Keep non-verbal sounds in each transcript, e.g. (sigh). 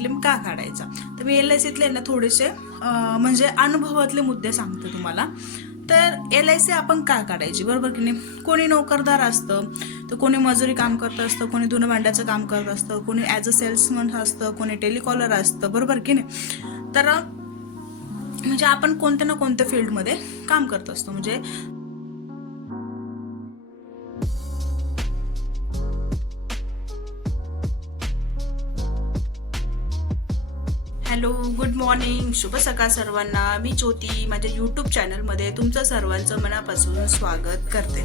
Claim का काढायचा? तर मी एल आय सीतले ना थोडेसे म्हणजे अनुभवातले मुद्दे सांगते तुम्हाला. तर एल आय सी आपण का काढायची? बरोबर की नाही? कोणी नोकरदार असतं तर कोणी मजुरी काम करत असतं कोणी धुणं भांड्याचं काम करत असतं कोणी ॲज अ सेल्समन असतं कोणी टेलिकॉलर असतं बरोबर की नाही? तर म्हणजे आपण कोणत्या ना कोणत्या फील्डमध्ये काम करत असतो. म्हणजे हॅलो गुड मॉर्निंग. शुभ सकाळ सर्वांना. मी ज्योती माझ्या यूट्यूब चॅनलमध्ये तुमचं सर्वांचं मनापासून स्वागत करते.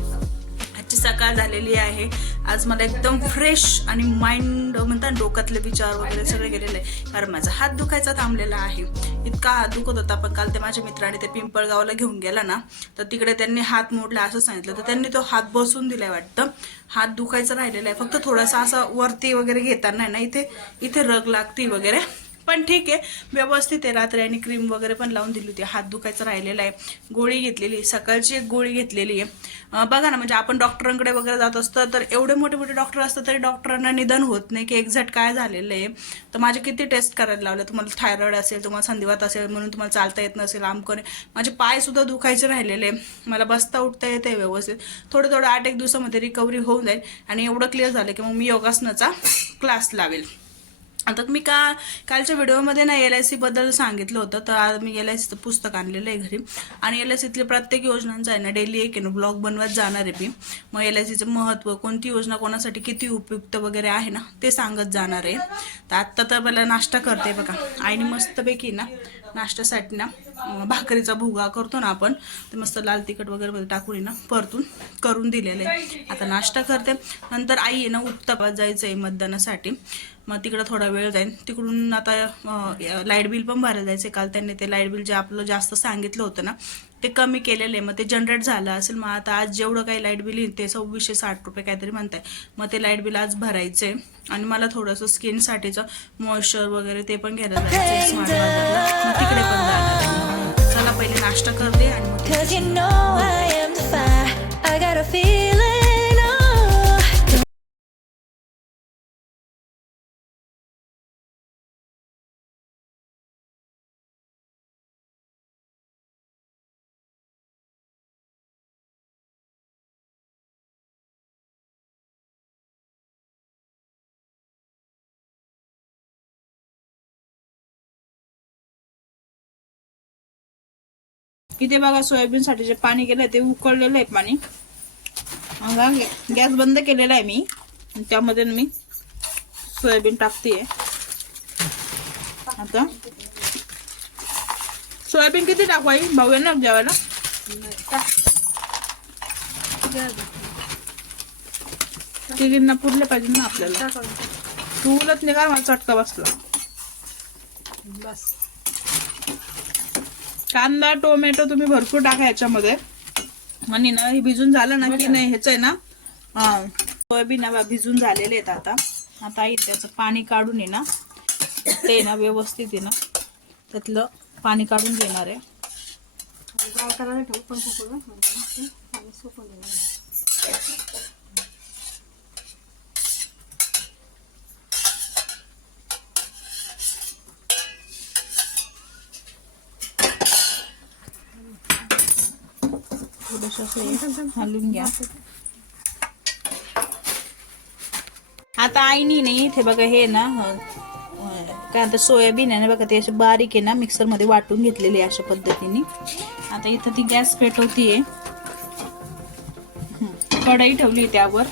आजची सकाळ झालेली आहे. आज मला एकदम फ्रेश आणि माइंड म्हणतात ना, डोक्यातले विचार वगैरे सगळे गेलेले आहे कारण माझा हात दुखायचा थांबलेला आहे. इतका हात दुखत होता पण काल ते माझ्या मित्राने ते पिंपळगावला घेऊन गेला ना तर तिकडे त्यांनी हात मोडला असं सांगितलं. तर त्यांनी तो हात बसून दिलाय वाटतं. हात दुखायचा राहिलेला आहे. फक्त थोडासा असा वरती वगैरे घेताना ना इथे इथे रग लागती वगैरे. पण ठीक आहे. व्यवस्थित आहे. रात्री आणि क्रीम वगैरे पण लावून दिली होती. हात दुखायचं राहिलेला आहे. गोळी घेतलेली सकाळची एक गोळी घेतलेली आहे. बघा ना म्हणजे आपण डॉक्टरांकडे वगैरे जात असतं तर एवढे मोठे मोठे डॉक्टर असतात तरी डॉक्टरांना निदान होत नाही की एक्झॅक्ट काय झालेलं आहे. तर माझे किती टेस्ट करायला लावले. तुम्हाला थायरॉइड असेल तुम्हाला संधिवात असेल म्हणून तुम्हाला चालता येत नसेल आमकडे माझे पायसुद्धा दुखायचे राहिलेले मला बसता उठता येते व्यवस्थित. थोडं थोडं आठ एक दिवसामध्ये रिकव्हरी होऊन जाईल. आणि एवढं क्लिअर झालं की मग मी योगासनाचा क्लास लावेल. आता मी का कालच्या व्हिडिओमध्ये ना एल आय सीबद्दल सांगितलं होतं तर आज मी एल आय सीचं पुस्तक आणलेलं आहे घरी. आणि एल आय सीतली प्रत्येक योजनांचं आहे ना डेली एक आहे ना ब्लॉग बनवत जाणार आहे मी. मग एल आय सीचं महत्त्व कोणती योजना कोणासाठी किती उपयुक्त वगैरे आहे ना ते सांगत जाणार आहे. तर आत्ता तर मला नाश्ता करते बघा. आईने मस्तपैकी ना नाश्त्यासाठी ना भाकरीचा भुगा करतो ना आपण ते मस्त लाल तिखट वगैरे टाकून ना परतून करून दिलेलं आहे. आता नाश्ता करते. नंतर आई आहे ना उत्तपात जायचं आहे मतदानासाठी मग तिकडं थोडा वेळ जाईल तिकडून आता लाइट बिल पण भरायला जायचं काल त्यांनी ते लाइट बिल जे आपलं जास्त सांगितलं होतं ना ते कमी केलेलं. आहे मग ते जनरेट झालं असेल मग आता आज जेवढं काही लाइट बिल येईल ते सव्वीसशे साठ रुपये काहीतरी म्हणताय. मग ते लाइट बिल आज भरायचं आहे आणि मला थोडंसं स्किनसाठीचं मॉइश्चर वगैरे ते पण घ्यायला जायचं तिकडे पण. चला पहिले नाश्ता करते आणि इथे बघा सोयाबीनसाठी जे पाणी गेलंय ते उकळलेलं आहे पाणी. बघा, गॅस बंद केलेला आहे मी. त्यामध्ये मी सोयाबीन टाकते आता. सोयाबीन किती टाकू आई? भाऊ येणार जेवायला. तिघींना पुरले पाहिजे ना आपल्याला. तू उलत नाही का मला चटका बसला. कांदा टोमॅटो तुम्ही भरपूर टाका याच्यामध्ये आणि ना हे भिजून झालं ना की नाही ह्याचं आहे ना सोयाबीन ना भिजून झालेले आहेत आता. आता त्याचं पाणी काढून आहे ना ते ना व्यवस्थित आहे ना त्यातलं पाणी काढून घेणार आहे. थोडंसं हे हलवून घ्या. आता आईनी नाही इथे बघा हे ना काय म्हणतात सोयाबीन आहे ना बघा ते असे बारीक आहे ना मिक्सरमध्ये वाटून घेतलेले आहे अशा पद्धतीने. आता इथं ती गॅस पेटवतीये. हं, कढई ठेवली त्यावर.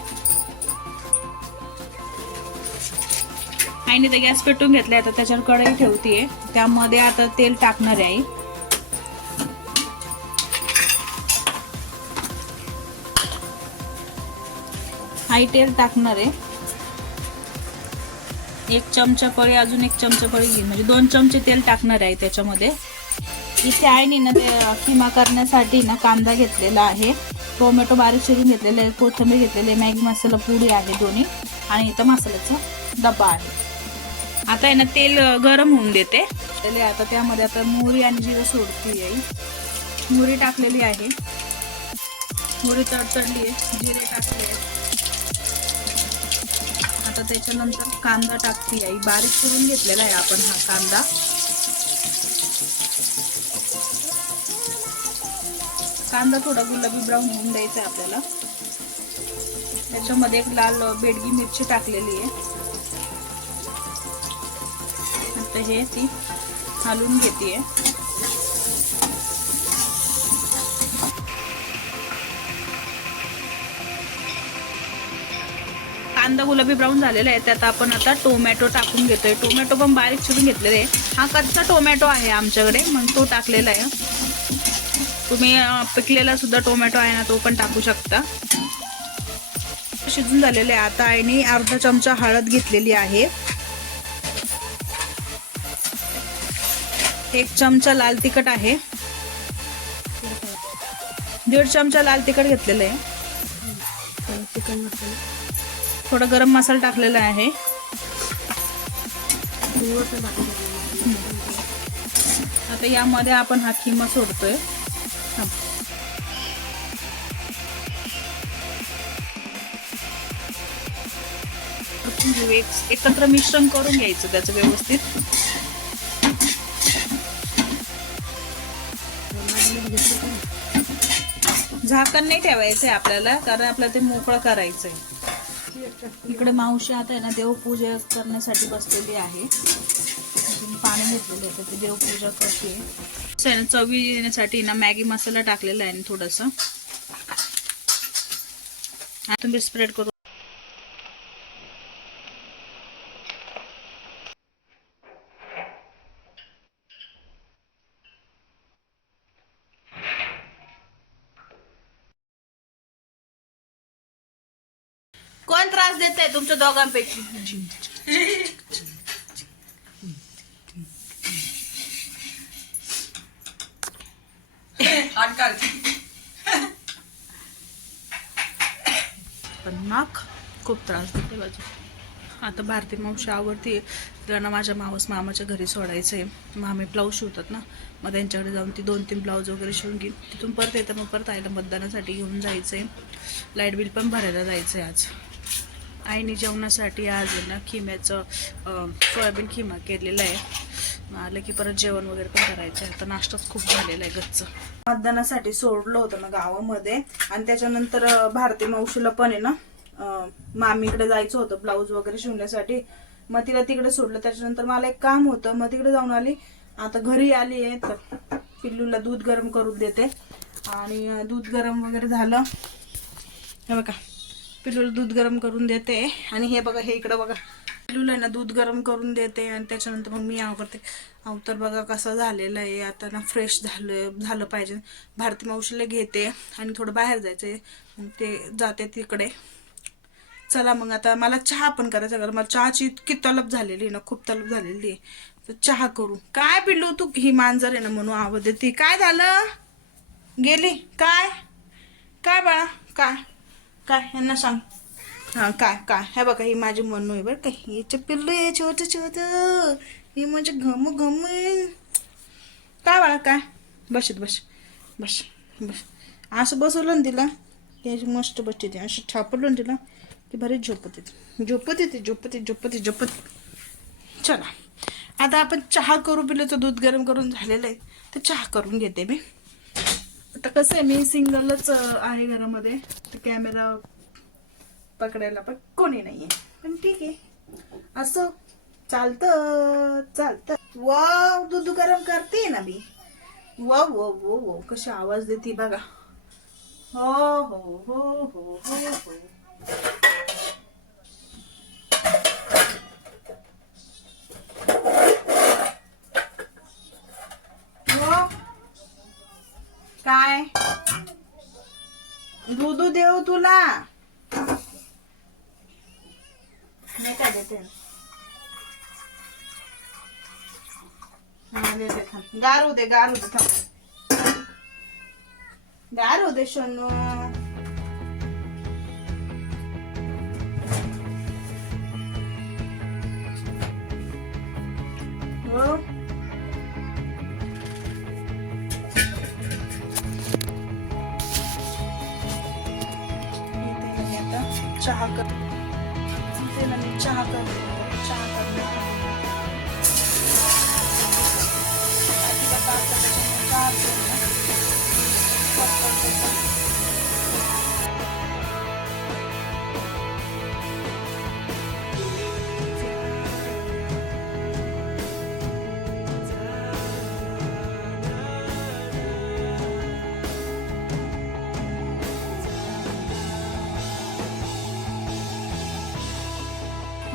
आईने ते गॅस पेटवून घेतले आता त्याच्यावर कढई ठेवतीये. त्यामध्ये आता तेल टाकणार आहे आई तेल टाकणार आहे. एक चमचा पळी अजून एक चमचा पळी म्हणजे दोन चमचे तेल टाकणार आहे त्याच्यामध्ये. इथे आईने ना ते किमा करण्यासाठी ना कांदा घेतलेला आहे. टोमॅटो बारीक चिरून घेतलेले आहे कोथिंबीर घेतलेली आहे मॅगी मसाला पुडी आहे दोन्ही. आणि इथं मसाल्याचा डब्बा आहे. आता आहे ना तेल गरम होऊन देते. आता त्यामध्ये आता मोहरी आणि जिरं सोडती आहे मोहरी टाकलेली आहे. मोहरी तडतडली आहे जिरे टाकले आहे आता त्याच्यानंतर कांदा टाकते आई. बारीक करून घेतलेला आहे आपण हा कांदा. कांदा थोडा गुलाबी ब्राऊन होऊन द्यायचा आहे आपल्याला. त्याच्यामध्ये एक लाल बेडगी मिरची टाकलेली आहे. आता हे ती हलवून घेते. कांदा गुलाबी ब्राऊन झालेला आहे. त्यात आपण आता टोमॅटो टाकून घेतोय. टोमॅटो पण बारीक चिरून घेतलेले आहे. हा कच्चा टोमॅटो आहे आमच्याकडे. मग तो टाकलेला आहे. तुम्ही पिकलेला सुद्धा टोमॅटो आहे ना तो पण टाकू शकता. शिजून झालेले आहे. आता आईने अर्धा चमचा हळद घेतलेली आहे. एक चमचा लाल तिखट आहे. दीड चमचा लाल तिखट घेतलेलं आहे. थोडा गरम मसाला टाकलेला आहे. आता यामध्ये आपण हा खिमा सोडतोय. एकत्र मिश्रण करून घ्यायचं त्याचं व्यवस्थित. झाकण नाही ठेवायचंय आपल्याला कारण आपल्याला ते मोकळं करायचंय. इकडे मावशी आता आहे ना देवपूजा करण्यासाठी बसलेली आहे. पाणी घेतलेलं आहे तर देवपूजा करते. आहे ना चवी येण्यासाठी ना मॅगी मसाला टाकलेला आहे थोडस. तुम्ही स्प्रेड करू कोण त्रास देत आहे तुमच्या दोघांपैकी? पण नाक खूप त्रास देते बाजू आता भारती मावशी आवडते त्यांना माझ्या मावस मामाच्या घरी सोडायचं आहे मामे ब्लाऊज शिवतात ना मग त्यांच्याकडे जाऊन ती दोन तीन ब्लाऊज वगैरे शिवून घेईन. तिथून परत येतं मग परत आईला मतदानासाठी घेऊन जायचं आहे लाइट बिल पण भरायला जायचं आहे आज. आईने जेवणासाठी आज ना खिम्याचं सोयाबीन खिमा केलेला आहे. आलं की परत जेवण वगैरे पण करायचं आहे. तर नाश्ताच खूप झालेला आहे गच्च. मतदानासाठी सोडलं होतं ना गावामध्ये. आणि त्याच्यानंतर भारती मावशीला पण आहे ना मामीकडे जायचं होतं ब्लाऊज वगैरे शिवण्यासाठी. मग तिला तिकडे सोडलं. त्याच्यानंतर मला एक काम होतं. मग तिकडे जाऊन आली. आता घरी आली आहे तर पिल्लूला दूध गरम करून देते. आणि दूध गरम वगैरे झालं. हे बघा. पिलूला दूध गरम करून देते. आणि हे बघा हे इकडं बघा. पिल्लूला ना दूध गरम करून देते आणि त्याच्यानंतर मग मी आव करते. अवतर बघा कसं झालेलं आहे. आता ना फ्रेश झालं झालं पाहिजे. भारती मावशीला घेते आणि थोडं बाहेर जायचं आहे मग ते जाते तिकडे. चला मग आता मला चहा पण करायचा कारण मला चहाची इतकी तलब झालेली आहे ना खूप तलब झालेली आहे. तर चहा करू. काय पिल्लू तू ही मांजर आहे ना म्हणून आवाज देते. काय झालं? गेली? काय? काय बाळा? काय? काय यांना सांग. हा काय काय? हे बघा ही माझी मनू आहे बरं का. हिचे पिल्लू आहे छोट छोट. हे म्हणजे घम घम काय बाळा काय? बसत बस. बस बस. असं बसवलं ना तिला की मस्त बसते ती. असं छापडलं तिला की बरीच झोपत येते. झोपत येते झोपत येते झोपत येते झोपत चला. आता आपण चहा करू पिल्याचं दूध गरम करून झालेलं आहे. तर चहा करून घेते मी. आता कसं आहे मी सिंगलच आहे घरामध्ये. तर कॅमेरा पकडायला पण कोणी नाहीये. पण ठीक आहे. असं चालतं चालतं. वाव दूध गरम करते ना मी. वा वो वो वो कशी आवाज देते बघा. हो हो हो हो हो हो हो काय दूध देऊ तुला नाही काय देते हा देते थांब गारू दे गारू दे थांब गारू दे शनू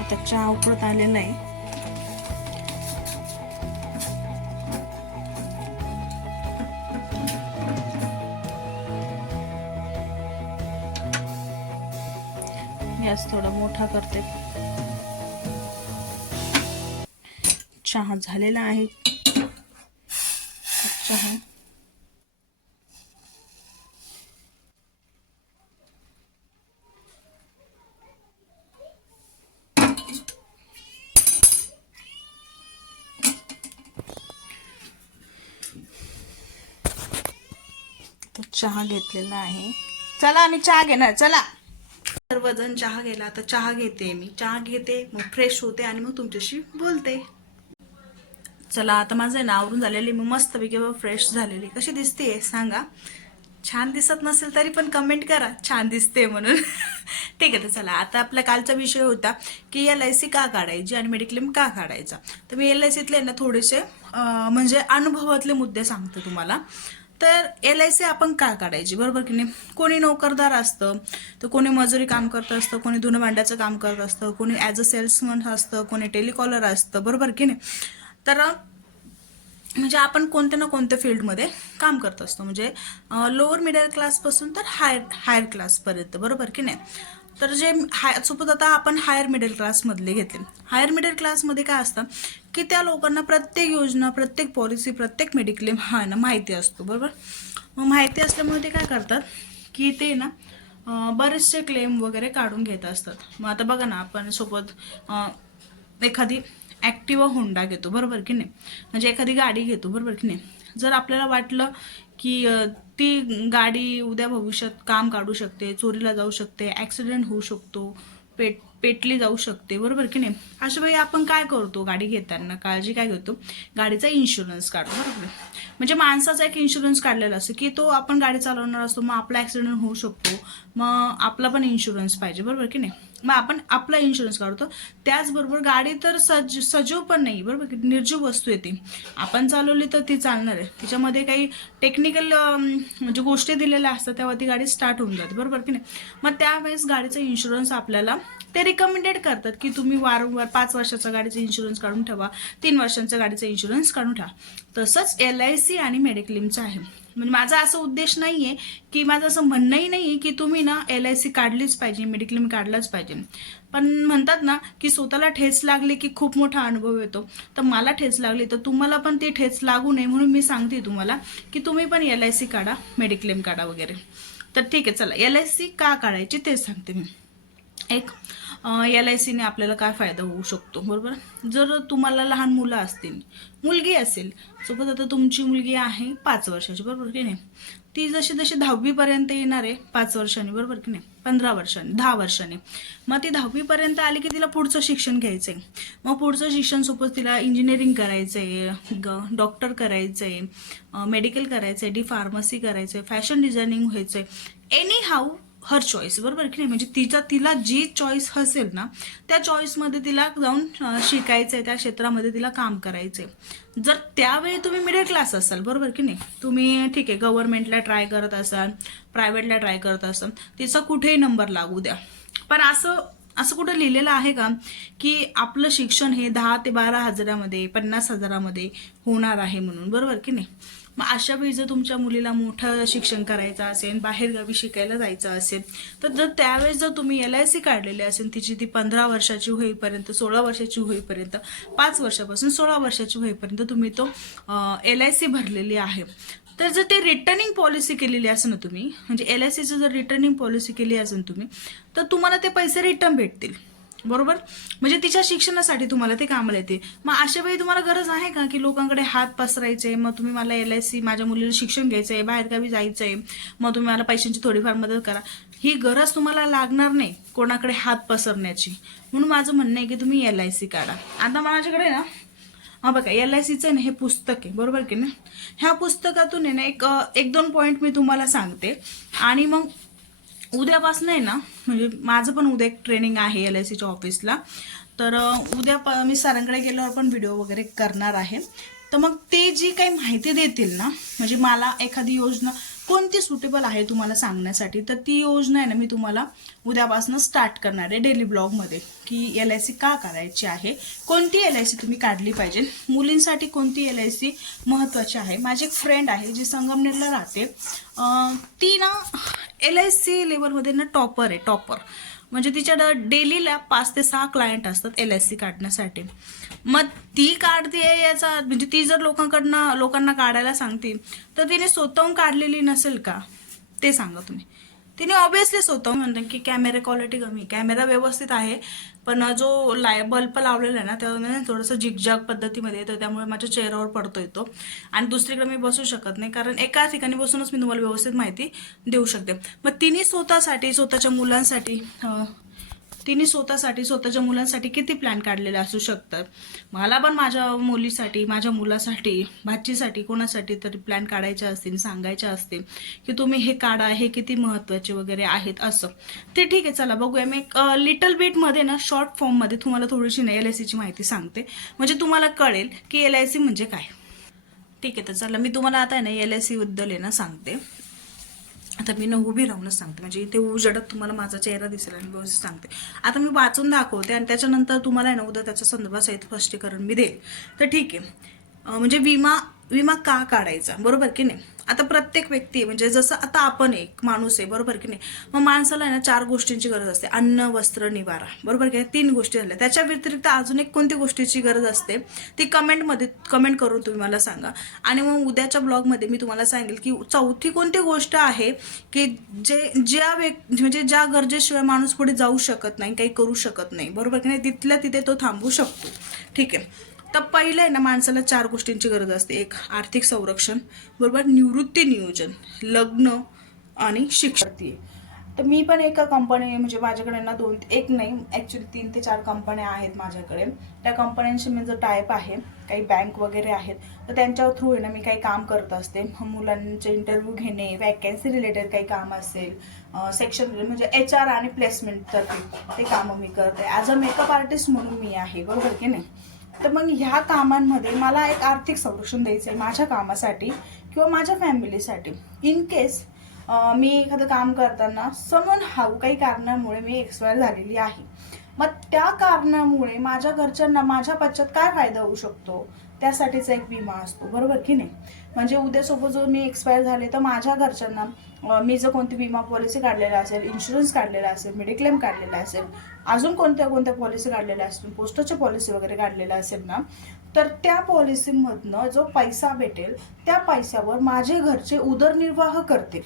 आता चहा उकळत आलेला आहे करते. चहा झालेला आहे. चहा. चहा घेतलेला आहे. चला आम्ही चहा घेणार. चला. सर्वजण चहा गेला तर चहा घेते मी. चहा घेते मग फ्रेश होते आणि मग तुमच्याशी बोलते. चला आता माझं आहे ना आवरून झालेली मी मस्तपैकी फ्रेश झालेली. कशी दिसते सांगा. छान दिसत नसेल तरी पण कमेंट करा. छान दिसते म्हणून. (laughs) ठीक आहे तर चला आता आपला कालचा विषय होता की एल आय सी का काढायची आणि मेडिक्लेम का काढायचा. तर मी एल आय सीतले ना थोडेसे म्हणजे अनुभवातले मुद्दे सांगते तुम्हाला. तर एल आय सी आपण का काढायची? बरोबर की नाही? कोणी नोकरदार असतं तर कोणी मजुरी काम करत असतं कोणी धुणं भांड्याचं काम करत असतं कोणी ॲज अ सेल्समन असतं कोणी टेलिकॉलर असतं बरोबर की नाही? तर म्हणजे आपण कोणत्या ना कोणत्या फील्डमध्ये काम करत असतो. म्हणजे लोअर मिडल क्लासपासून तर हायर हायर क्लासपर्यंत बरोबर की नाही? तर जे हाय सोबत आता आपण हायर मिडल क्लासमधले घेतले. हायर मिडल क्लासमध्ये काय असतं की त्या लोकांना प्रत्येक योजना प्रत्येक पॉलिसी प्रत्येक मेडिक्लेम हा ना माहिती असतो बरोबर? मग माहिती असल्यामुळे ते काय करतात की ते ना बरेचसे क्लेम वगैरे काढून घेत असतात. मग आता बघा ना आपण सोबत एखादी ॲक्टिवा होंडा घेतो बरोबर की नाही? म्हणजे एखादी गाडी घेतो बरोबर की नाही? जर आपल्याला वाटलं की ती गाडी उद्या भविष्यात काम काढू शकते चोरीला जाऊ शकते ॲक्सिडेंट होऊ शकतो पेट पेटली जाऊ शकते बरोबर की नाही? अशा वेळी आपण काय करतो गाडी घेताना? काळजी काय घेतो? गाडीचा इन्शुरन्स काढतो बरोबर? म्हणजे माणसाचा एक इन्शुरन्स काढलेला असतो की तो आपण गाडी चालवणार असतो मग आपला ॲक्सिडेंट होऊ शकतो मग आपला पण इन्शुरन्स पाहिजे बरोबर की नाही? मग आपण आपला इन्शुरन्स काढतो. त्याचबरोबर गाडी तर सज सजीव पण नाही बरोबर निर्जीव वस्तू येते. आपण चालवली तर ती चालणार आहे. तिच्यामध्ये काही टेक्निकल म्हणजे गोष्टी दिलेल्या असतात तेव्हा ती गाडी स्टार्ट होऊन जाते. बरोबर की नाही? मग त्यावेळेस गाडीचा इन्शुरन्स आपल्याला ते रिकमेंडेड करतात की तुम्ही वारंवार पाच वर्षाचा गाडीचा इन्शुरन्स काढून ठेवा तीन वर्षांचा गाडीचा इन्शुरन्स काढून ठेवा. तसंच एल आय सी आणि मेडिक्लेमचं आहे. म्हणजे माझा असं उद्देश नाही आहे की माझं असं म्हणणंही नाही आहे की तुम्ही ना एल आय सी काढलीच पाहिजे मेडिक्लेम काढलाच पाहिजे. पण म्हणतात ना की स्वतःला ठेच लागली की खूप मोठा अनुभव येतो. तर मला ठेच लागली तर तुम्हाला पण ती ठेच लागू नये म्हणून मी सांगते तुम्हाला की तुम्ही पण एल आय सी काढा मेडिक्लेम काढा वगैरे. तर ठीक आहे चला एल आय सी का काढायची ते सांगते मी. एक एल आय सीने आपल्याला काय फायदा होऊ शकतो बरोबर? जर तुम्हाला लहान मुलं असतील मुलगी असेल सोबत आता तुमची मुलगी आहे पाच वर्षाची बरोबर की नाही? ती जशी जशी दहावीपर्यंत येणार आहे पाच वर्षांनी बरोबर की नाही? पंधरा वर्षांनी दहा वर्षांनी. मग ती दहावीपर्यंत आली की तिला पुढचं शिक्षण घ्यायचं आहे मग पुढचं शिक्षण सोबत तिला इंजिनिअरिंग करायचं आहे ग डॉक्टर करायचं आहे मेडिकल करायचं आहे डी फार्मसी करायचं आहे फॅशन डिझायनिंग व्हायचं आहे एनी हाऊ हर चॉईस बरोबर की नाही? म्हणजे तिचा तिला जी चॉईस असेल ना त्या चॉईसमध्ये तिला जाऊन शिकायचं आहे त्या क्षेत्रामध्ये तिला काम करायचं आहे जर त्यावेळी तुम्ही मिडल क्लास असाल बरोबर की नाही? तुम्ही ठीक आहे गव्हर्नमेंटला ट्राय करत असाल प्रायव्हेटला ट्राय करत असाल तिचा कुठेही नंबर लागू द्या. पण असं असं कुठं लिहिलेलं आहे का की आपलं शिक्षण हे दहा ते बारा हजारामध्ये पन्नास हजारामध्ये होणार आहे म्हणून बरोबर की नाही? मग अशा वेळी जर तुमच्या मुलीला मोठं शिक्षण करायचं असेल बाहेरगावी शिकायला जायचं असेल तर जर त्यावेळेस जर तुम्ही एल आय सी काढलेली असेल तिची ती पंधरा वर्षाची होईपर्यंत सोळा वर्षाची होईपर्यंत पाच वर्षापासून सोळा वर्षाची होईपर्यंत तुम्ही तो एल आय सी भरलेली आहे. तर जर ते रिटर्निंग पॉलिसी केलेली असेल ना तुम्ही म्हणजे एल आय सीचं जर रिटर्निंग पॉलिसी केली असेल तुम्ही तर तुम्हाला ते पैसे रिटर्न भेटतील. बरोबर? म्हणजे तिच्या शिक्षणासाठी तुम्हाला ते कामाला येते. मग अशा वेळी तुम्हाला गरज आहे का की लोकांकडे हात पसरायचे? मग तुम्ही मला एल आय सी माझ्या मुलीला शिक्षण घ्यायचं आहे बाहेरगावी जायचं आहे मग तुम्ही मला पैशांची थोडीफार मदत करा. ही गरज तुम्हाला लागणार नाही कोणाकडे हात पसरण्याची. म्हणून माझं म्हणणं आहे की तुम्ही एल आय सी काढा. आता माझ्याकडे ना हा बघा एल आय सीचं ना हे पुस्तक आहे. बरोबर की ना ह्या पुस्तकातून आहे ना एक एक दोन पॉईंट मी तुम्हाला सांगते. आणि मग उद्यापासून आहे ना म्हणजे माझं पण उद्या एक ट्रेनिंग आहे एल आय सीच्या ऑफिसला तर उद्या प मी सरांकडे गेल्यावर पण व्हिडिओ वगैरे करणार आहे. तर मग ते जी काही माहिती देतील ना म्हणजे मला एखादी योजना कोणती सुटेबल आहे तुम्हाला सांगण्यासाठी? तर ती योजना आहे ना मी तुम्हाला उद्यापासून स्टार्ट करणार आहे डेली ब्लॉगमध्ये की एल आय सी का करायची आहे? कोणती एल आय सी तुम्ही काढली पाहिजे? मुलींसाठी कोणती एल आय सी महत्त्वाची आहे? माझी एक फ्रेंड आहे जी संगमनेरला राहते. ती ना एल आय सी लेवलमध्ये ना टॉपर आहे टॉपर म्हणजे तिच्या डेलीला पाच ते सहा क्लायंट असतात एल आय सी काढण्यासाठी. मग ती काढते याचा म्हणजे ती जर लोकांकडनं लोकांना काढायला सांगते तर तिने स्वतःहून काढलेली नसेल का? ते सांगा तुम्ही. तिने ऑब्विसली स्वतःहून म्हणते की कॅमेरा क्वालिटी कमी कॅमेरा व्यवस्थित आहे पण जो लाय बल्ब लावलेला आहे ना त्यामुळे थोडंसं झिकझाक पद्धतीमध्ये येतं त्यामुळे माझ्या चेहऱ्यावर पडतो येतो आणि दुसरीकडे मी बसू शकत नाही कारण एका ठिकाणी बसूनच मी तुम्हाला व्यवस्थित माहिती देऊ शकते. मग तिने स्वतःसाठी स्वतःच्या मुलांसाठी तिने स्वतःसाठी स्वतःच्या मुलांसाठी किती प्लॅन काढलेले असू शकतात? मला पण माझ्या मुलीसाठी माझ्या मुलासाठी भाचीसाठी कोणासाठी तरी प्लॅन काढायचे असतील सांगायचे असतील की तुम्ही हे काढा हे किती महत्त्वाचे वगैरे आहेत असं. ते ठीक आहे चला बघूया. मी एक लिटल बिटमध्ये ना शॉर्ट फॉर्ममध्ये तुम्हाला थोडीशी ना एल आय सीची माहिती सांगते. म्हणजे तुम्हाला कळेल की एल आय सी म्हणजे काय. ठीक आहे तर चला मी तुम्हाला आता आहे ना एल आय सीबद्दल आहे ना सांगते. आता मी न उभी राहूनच सांगते. म्हणजे इथे उजडत तुम्हाला माझा चेहरा दिसेल आणि व्यवस्थित सांगते. आता मी वाचून दाखवते आणि त्याच्यानंतर तुम्हाला आहे ना उद्या त्याच्या संदर्भासहित स्पष्टीकरण मी देईल. तर ठीक आहे. म्हणजे विमा विमा का काढायचा? बरोबर की नाही? आता प्रत्येक व्यक्ती म्हणजे जसं आता आपण एक माणूस आहे बरोबर की नाही? मग माणसाला आहे ना चार गोष्टींची गरज असते. अन्न वस्त्र निवारा. बरोबर की नाही? तीन गोष्टी झाल्या. त्याच्या व्यतिरिक्त अजून एक कोणती गोष्टीची गरज असते? ती कमेंटमध्ये कमेंट करून तुम्ही मला सांगा. आणि मग उद्याच्या ब्लॉगमध्ये मी तुम्हाला सांगेल की चौथी कोणती गोष्ट आहे की जे ज्या व्यक्ती म्हणजे ज्या गरजेशिवाय माणूस पुढे जाऊ शकत नाही काही करू शकत नाही. बरोबर की नाही? तिथल्या तिथे तो थांबू शकतो. ठीक आहे. तर पहिलं आहे ना माणसाला चार गोष्टींची गरज असते. एक आर्थिक संरक्षण बरोबर? निवृत्ती नियोजन लग्न आणि शिक्षण. तर मी पण एका कंपनी म्हणजे माझ्याकडे ना दोन एक नाही ॲक्च्युली तीन ते चार कंपन्या आहेत माझ्याकडे. त्या कंपन्यांशी मी जो टाईप आहे काही बँक वगैरे आहेत तर त्यांच्या थ्रू आहे ना मी काही काम करत असते. मुलांचे इंटरव्ह्यू घेणे वॅकन्सी रिलेटेड काही काम असेल सेक्शन म्हणजे एच आर आणि प्लेसमेंट तर ते कामं मी करते. ॲज अ मेकअप आर्टिस्ट म्हणून मी आहे बरोबर की नाही? तर मग ह्या कामांमध्ये मला एक आर्थिक संरक्षण द्यायचं आहे माझ्या कामासाठी किंवा माझ्या फॅमिलीसाठी. इन केस मी एखादं काम करताना समन हाऊ काही कारणामुळे मी एक्सपायर झालेली आहे. मग त्या कारणामुळे माझ्या घरच्यांना माझ्या पश्चात काय फायदा होऊ शकतो? त्यासाठीचा एक विमा असतो बरोबर की नाही? म्हणजे उद्यासोबत जर मी एक्सपायर झाले तर माझ्या घरच्यांना मी जर कोणती विमा पॉलिसी काढलेला असेल इन्शुरन्स काढलेला असेल मेडिक्लेम काढलेला असेल अजून कोणत्या कोणत्या पॉलिसी काढलेल्या असतील पोस्टरच्या पॉलिसी वगैरे काढलेल्या असेल ना तर त्या पॉलिसीमधनं जो पैसा भेटेल त्या पैशावर माझे घरचे उदरनिर्वाह करतील.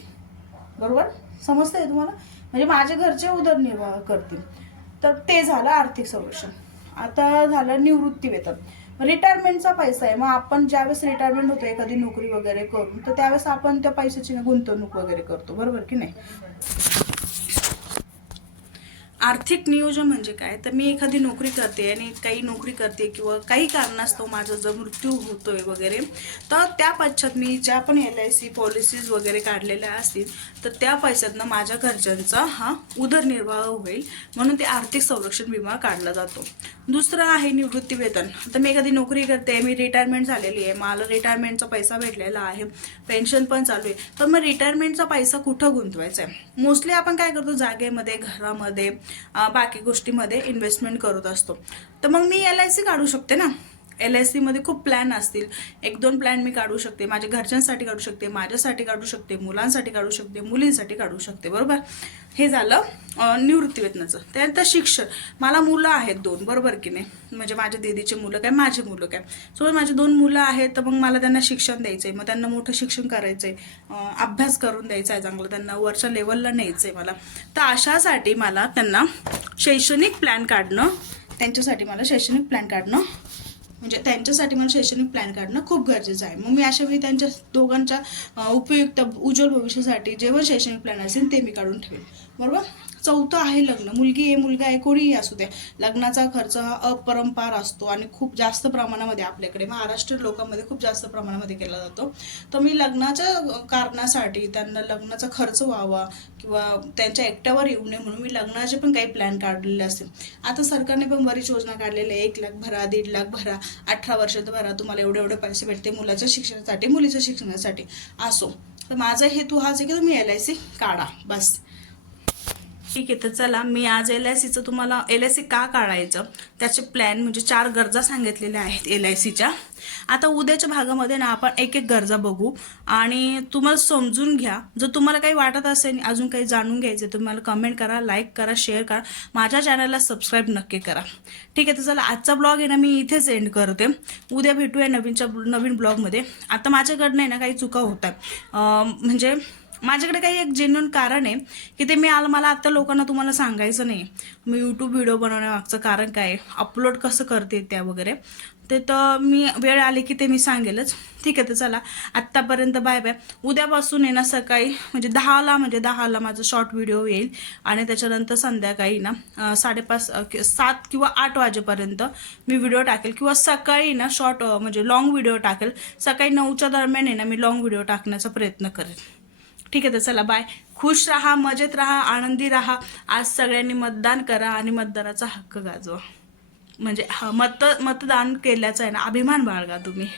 बरोबर? समजतंय तुम्हाला? म्हणजे माझे घरचे उदरनिर्वाह करतील. तर ते झालं आर्थिक संरक्षण. आता झालं निवृत्ती वेतन रिटायरमेंटचा पैसा आहे. मग आपण ज्यावेळेस रिटायरमेंट होतो एखादी नोकरी वगैरे करून तर त्यावेळेस आपण त्या पैशाची गुंतवणूक वगैरे करतो. बरोबर की नाही? आर्थिक नियोजन म्हणजे काय? तर मी एखादी नोकरी करते आणि काही नोकरी करते किंवा काही कारणास्तव माझा जर मृत्यू होतोय वगैरे तर त्या पश्चात मी ज्या पण एल आय सी पॉलिसीज वगैरे काढलेल्या असतील तर त्या पैशातनं माझ्या घरच्यांचा हा उदरनिर्वाह होईल. म्हणून ते आर्थिक संरक्षण विमा काढला जातो. दुसरं आहे निवृत्ती वेतन. तर मी एखादी नोकरी करते मी रिटायरमेंट झालेली आहे मला रिटायरमेंटचा पैसा भेटलेला आहे पेन्शन पण चालू आहे. तर मग रिटायरमेंटचा पैसा कुठं गुंतवायचा आहे? मोस्टली आपण काय करतो? जागेमध्ये घरामध्ये बाकी गोष्टीमध्ये इन्व्हेस्टमेंट करत असतो. तर मग मी एल आय सी काढू शकते ना? एल आय सीमध्ये खूप प्लॅन असतील. एक दोन प्लॅन मी काढू शकते. माझ्या घरच्यांसाठी काढू शकते माझ्यासाठी काढू शकते मुलांसाठी काढू शकते मुलींसाठी काढू शकते. बरोबर? हे झालं निवृत्तीवेतनाचं. त्यानंतर शिक्षण. मला मुलं आहेत दोन. बरोबर की नाही? म्हणजे माझ्या दीदीचे मुलं काय? माझे मुलं काय? सो माझे दोन मुलं आहेत तर मग मला त्यांना शिक्षण द्यायचं आहे मग त्यांना मोठं शिक्षण करायचं आहे अभ्यास करून द्यायचा आहे चांगलं. त्यांना वरच्या लेवलला न्यायचं आहे मला. तर अशासाठी मला त्यांना शैक्षणिक प्लॅन काढणं त्यांच्यासाठी मला शैक्षणिक प्लॅन काढणं म्हणजे त्यांच्यासाठी मला शैक्षणिक प्लॅन काढणं खूप गरजेचं आहे. मग मी अशा वेळी त्यांच्या दोघांच्या उपयुक्त उज्ज्वल भविष्यासाठी जेव्हा शैक्षणिक प्लॅन असेल ते मी काढून ठेवेन. बरोबर? चौथं आहे लग्न. मुलगी आहे मुलगा आहे कोणीही असू द्या लग्नाचा खर्च हा अपरंपार असतो आणि खूप जास्त प्रमाणामध्ये आपल्याकडे महाराष्ट्र लोकांमध्ये खूप जास्त प्रमाणामध्ये केला जातो. तर मी लग्नाच्या कारणासाठी त्यांना लग्नाचा खर्च व्हावा किंवा त्यांच्या एकट्यावर येऊ नये म्हणून मी लग्नाचे पण काही प्लॅन काढलेले असतील. आता सरकारने पण बरीच योजना काढलेल्या आहे. एक लाख भरा दीड लाख भरा अठरा वर्षात भरा तुम्हाला एवढे एवढे पैसे भेटते मुलाच्या शिक्षणासाठी मुलीच्या शिक्षणासाठी. असो. तर माझा हेतू हाच आहे की तुम्ही एल आय सी काढा. बस. ठीक आहे तर चला मी आज एल आय सीचं तुम्हाला एल आय सी का काढायचं? त्याचे प्लॅन म्हणजे चार गरजा सांगितलेल्या आहेत एल आय सीच्या आता उद्याच्या भागामध्ये ना आपण एक एक गरजा बघू. आणि तुम्हाला समजून घ्या. जर तुम्हाला काही वाटत असेल अजून काही जाणून घ्यायचं तुम्हाला कमेंट करा लाईक करा शेअर करा. माझ्या चॅनलला सबस्क्राईब नक्की करा. ठीक आहे तर चला आजचा ब्लॉग आहे ना मी इथेच एंड करते. उद्या भेटूया नवीनच्या नवीन ब्लॉगमध्ये आता माझ्याकडनं आहे ना काही चुका होत आहेत म्हणजे माझ्याकडे काही एक जेन्युन कारण आहे की ते मी आलं मला आत्ता लोकांना तुम्हाला सांगायचं नाही. मी यूट्यूब व्हिडिओ बनवण्यामागचं कारण काय आहे? अपलोड कसं करते त्या वगैरे. ते तर मी वेळ आली की ते मी सांगेलच. ठीक आहे तर चला. आत्तापर्यंत बाय बाय उद्यापासून आहे ना सकाळी म्हणजे दहाला म्हणजे दहाला माझं शॉर्ट व्हिडिओ येईल. आणि त्याच्यानंतर संध्याकाळी ना साडेपाच सात किंवा आठ वाजेपर्यंत मी व्हिडिओ टाकेल. किंवा सकाळी ना शॉर्ट म्हणजे लाँग व्हिडिओ टाकेल. सकाळी नऊच्या दरम्यान आहे ना मी लाँग व्हिडिओ टाकण्याचा प्रयत्न करेन ठीक आहे तर चला बाय खुश राहा मजेत राहा आनंदी राहा. आज सगळ्यांनी मतदान करा आणि मतदानाचा हक्क गाजवा. म्हणजे हा मत मतदान केल्याचा आहे ना अभिमान बाळगा तुम्ही.